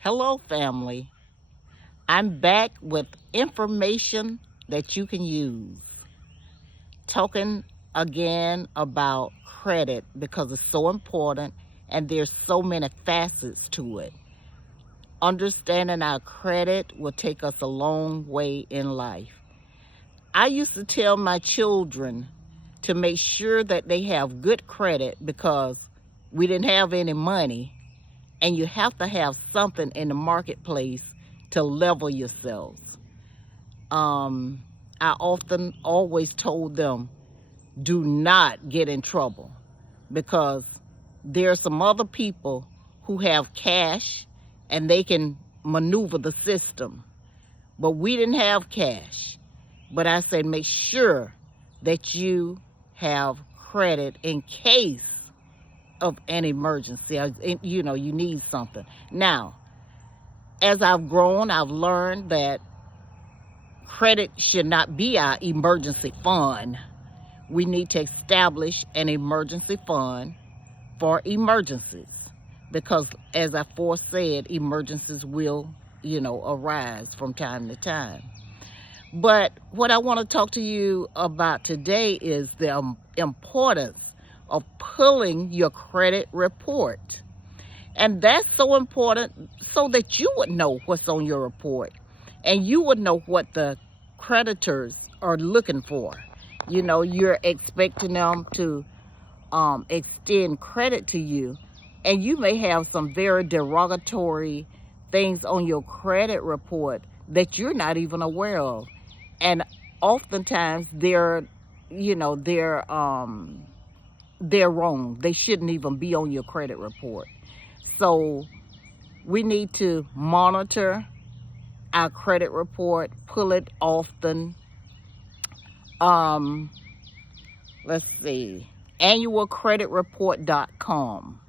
Hello, family. I'm back with information that you can use. Talking again about credit because it's so important and there's so many facets to it. Understanding our credit will take us a long way in life. I used to tell my children to make sure that they have good credit because we didn't have any money, and you have to have something in the marketplace to level yourselves. um, I often always told them, do not get in trouble because there are some other people who have cash and they can maneuver the system. But we didn't have cash. But I said, make sure that you have credit in case of an emergency. You need something. Now, as I've grown, I've learned that credit should not be our emergency fund. We need to establish an emergency fund for emergencies because, as I foresaid, emergencies will, arise from time to time. But what I want to talk to you about today is the importance of pulling your credit report. And that's so important so that you would know what's on your report and you would know what the creditors are looking for. You're expecting them to extend credit to you, and you may have some very derogatory things on your credit report that you're not even aware of. And oftentimes they're wrong. They shouldn't even be on your credit report. So we need to monitor our credit report, pull it often. Let's see, annualcreditreport.com.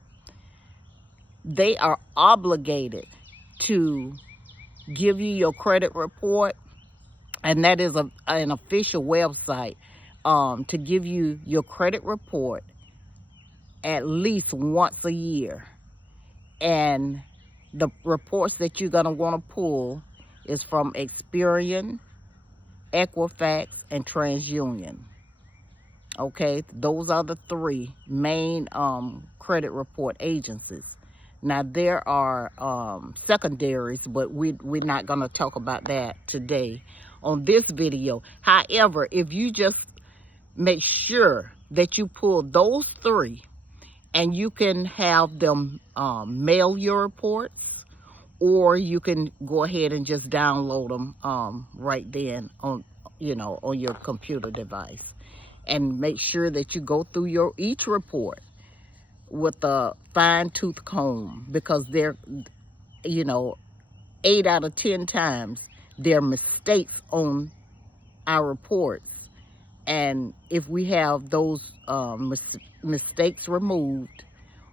They are obligated to give you your credit report, and that is an official website to give you your credit report at least once a year. And the reports that you're going to want to pull is from Experian, Equifax, and TransUnion. Okay, those are the three main credit report agencies. Now, there are secondaries, but we're not going to talk about that today on this video. However, if you just make sure that you pull those three, and you can have them mail your reports, or you can go ahead and just download them right then on your computer device. And make sure that you go through each report with a fine-tooth comb, because they're 8 out of 10 times there are mistakes on our reports. And if we have those mistakes removed,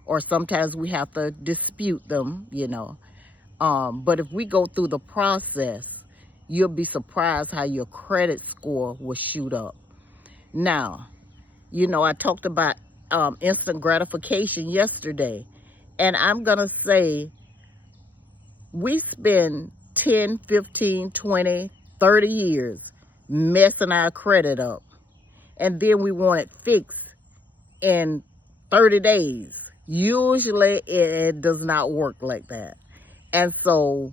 or sometimes we have to dispute them, but if we go through the process, you'll be surprised how your credit score will shoot up. Now, I talked about instant gratification yesterday, and I'm going to say we spend 10, 15, 20, 30 years messing our credit up, and then we want it fixed in 30 days. Usually it does not work like that. And so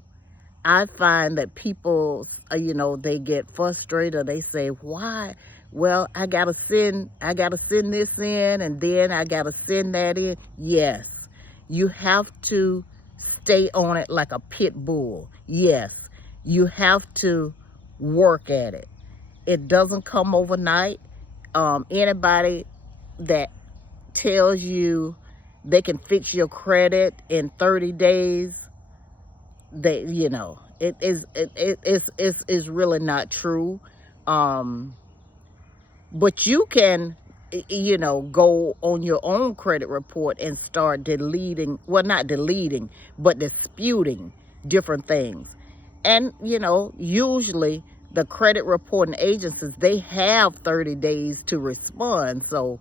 I find that people, they get frustrated. They say, why? Well, I gotta send this in, and then I gotta send that in. Yes, you have to stay on it like a pit bull. Yes, you have to work at it. It doesn't come overnight. Anybody that tells you they can fix your credit in 30 days, it's really not true. But you can, go on your own credit report and start deleting, well, not deleting, but disputing different things. And, usually the credit reporting agencies, they have 30 days to respond. So,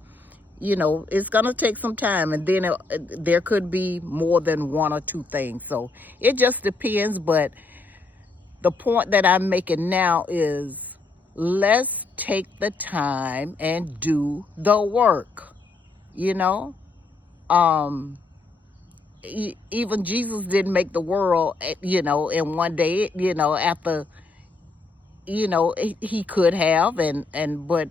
you know, it's going to take some time, and then there could be more than one or two things. So it just depends. But the point that I'm making now is, let's take the time and do the work, you know. um Even Jesus didn't make the world, you know, in one day, you know, after, you know, he could have, and but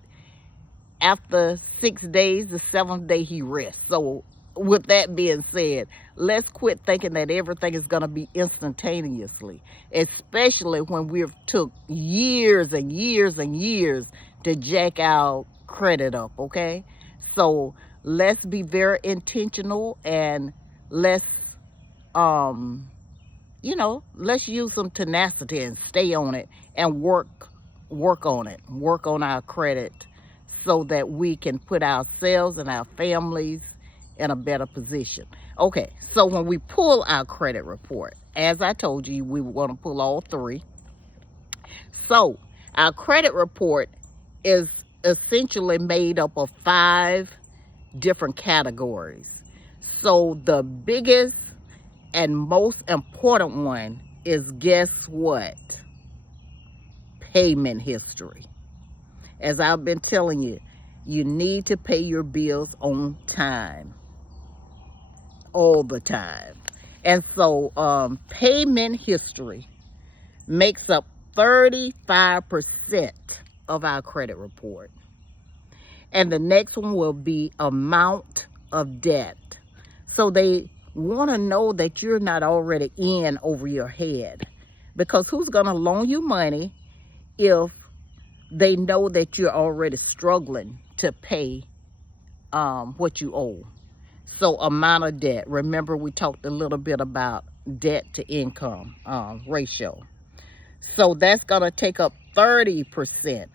after 6 days, the seventh day he rests. So with that being said, let's quit thinking that everything is going to be instantaneously, especially when we've took years and years and years to jack our credit up. Okay, so let's be very intentional, and let's um you know, let's use some tenacity and stay on it, and work on it, work on our credit, so that we can put ourselves and our families in a better position. Okay, so when we pull our credit report, as I told you, we were going to pull all three. So our credit report is essentially made up of 5 different categories. So the biggest and most important one is, guess what? Payment history. As I've been telling you, you need to pay your bills on time, all the time. And so payment history makes up 35% of our credit report. And the next one will be amount of debt. So they want to know that you're not already in over your head, because who's going to loan you money if they know that you're already struggling to pay what you owe? So amount of debt. Remember, we talked a little bit about debt to income ratio. So that's going to take up 30%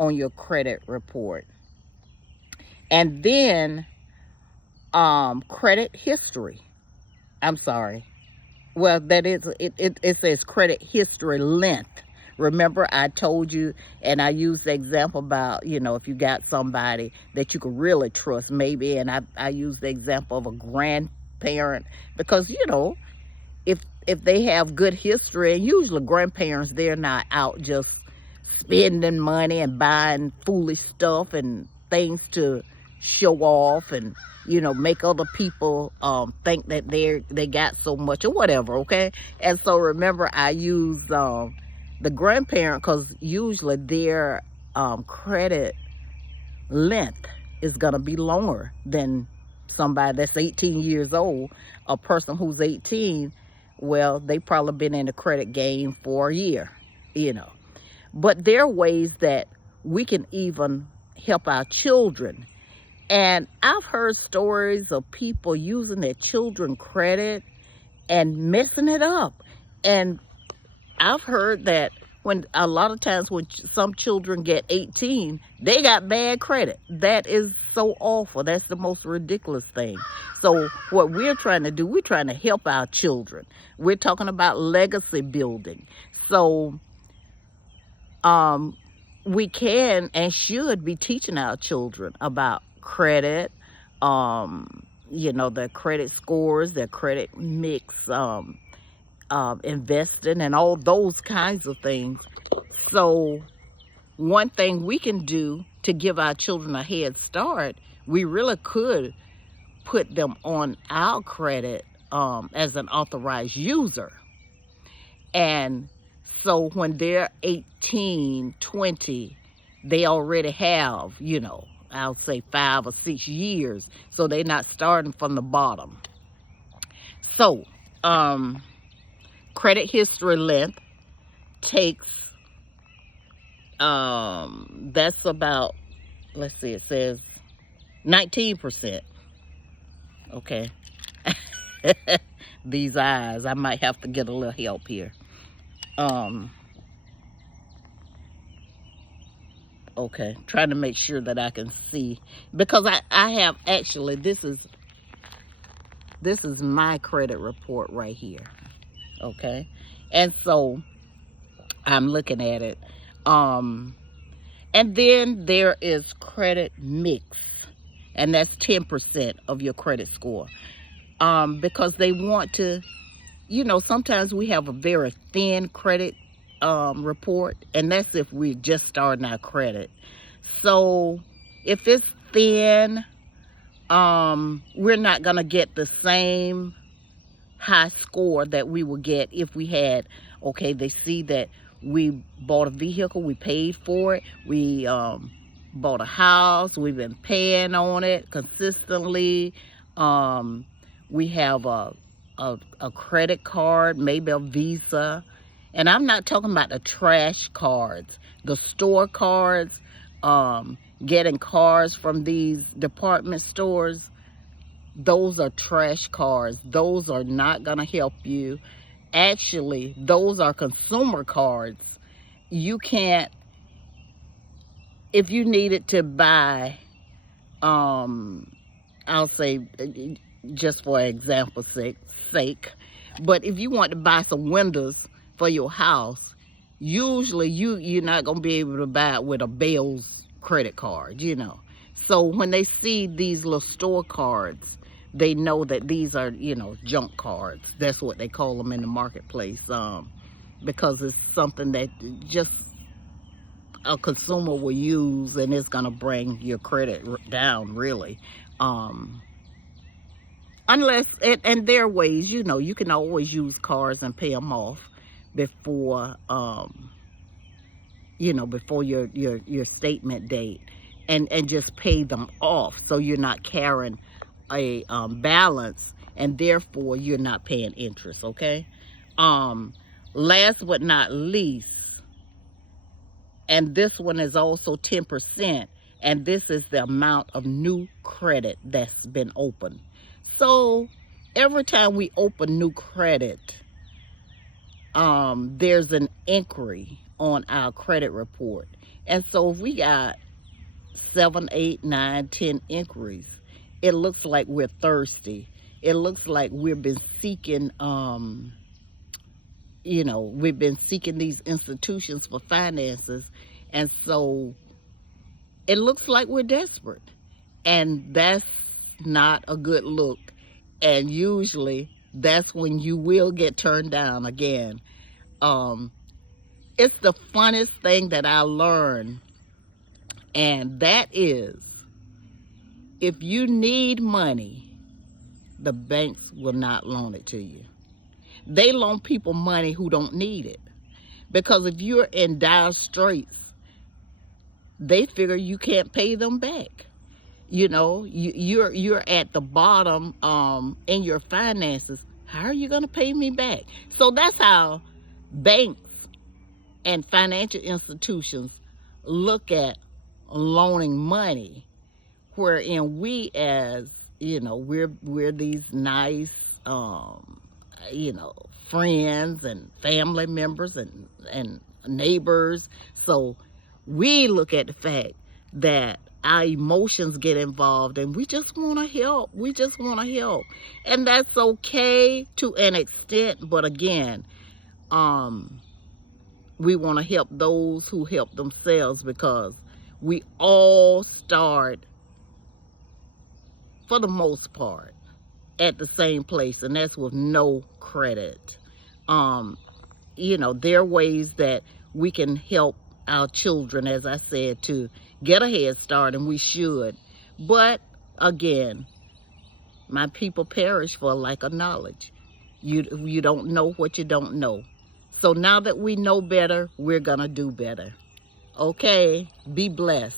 on your credit report. And then credit history. I'm sorry. Well, that is, it says credit history length. Remember, I told you, and I used the example about, you know, if you got somebody that you could really trust, maybe, and I used the example of a grandparent, because, you know, if they have good history, and usually grandparents, they're not out just spending money and buying foolish stuff and things to show off and, you know, make other people think that they got so much or whatever. Okay, and so remember, I use the grandparent, because usually their credit length is going to be longer than somebody that's 18 years old. A person who's 18, well, they probably been in the credit game for a year, you know. But there are ways that we can even help our children. And I've heard stories of people using their children's credit and messing it up. And I've heard that when a lot of times when some children get 18, they got bad credit. That is so awful. That's the most ridiculous thing. So what we're trying to do, we're trying to help our children. We're talking about legacy building. So we can and should be teaching our children about credit, you know, their credit scores, their credit mix, investing, and all those kinds of things. So one thing we can do to give our children a head start, we really could put them on our credit as an authorized user. And so when they're 18, 20, they already have, you know, I'll say 5 or 6 years. So they're not starting from the bottom. So credit history length takes, that's about, let's see, it says 19%. Okay. These eyes, I might have to get a little help here. Okay, trying to make sure that I can see, because I have actually, this is my credit report right here. Okay, and so I'm looking at it. And then there is credit mix. and that's 10% of your credit score. Because they want to, sometimes we have a very thin credit report, and that's if we're just starting our credit. So if it's thin, we're not going to get the same high score that we would get if we had, okay, they see that we bought a vehicle, we paid for it, we bought a house, we've been paying on it consistently, we have a credit card, maybe a Visa, and I'm not talking about the trash cards, the store cards, getting cars from these department stores. Those are trash cards. Those are not going to help you. Actually, those are consumer cards. You can't, if you needed to buy, I'll say, just for example's sake, but if you want to buy some windows for your house, usually you're not going to be able to buy it with a Bell's credit card, So when they see these little store cards, they know that these are, junk cards. That's what they call them in the marketplace, because it's something that just a consumer will use, and it's going to bring your credit down, really. Unless, and there are ways, you can always use cards and pay them off before, before your statement date, and just pay them off, so you're not carrying a balance, and therefore you're not paying interest. Okay. Last but not least, and this one is also 10%, and this is the amount of new credit that's been opened. So every time we open new credit, there's an inquiry on our credit report. And so if we got 7, 8, 9, 10 inquiries, it looks like we're thirsty. It looks like we've been seeking, we've been seeking these institutions for finances. And so it looks like we're desperate. And that's not a good look. And usually that's when you will get turned down again. It's the funnest thing that I learned. And that is, if you need money, the banks will not loan it to you. They loan people money who don't need it. Because if you're in dire straits, they figure you can't pay them back. You're at the bottom in your finances. How are you going to pay me back? So that's how banks and financial institutions look at loaning money, wherein we, as we're these nice friends and family members and neighbors. So we look at the fact that our emotions get involved, and we just want to help. We just want to help. And that's okay to an extent, but again, we want to help those who help themselves, because we all start, for the most part, at the same place, and that's with no credit. There are ways that we can help our children, as I said, to get a head start, and we should. But again, my people perish for a lack of knowledge. You don't know what you don't know. So now that we know better, we're gonna do better. Okay, be blessed.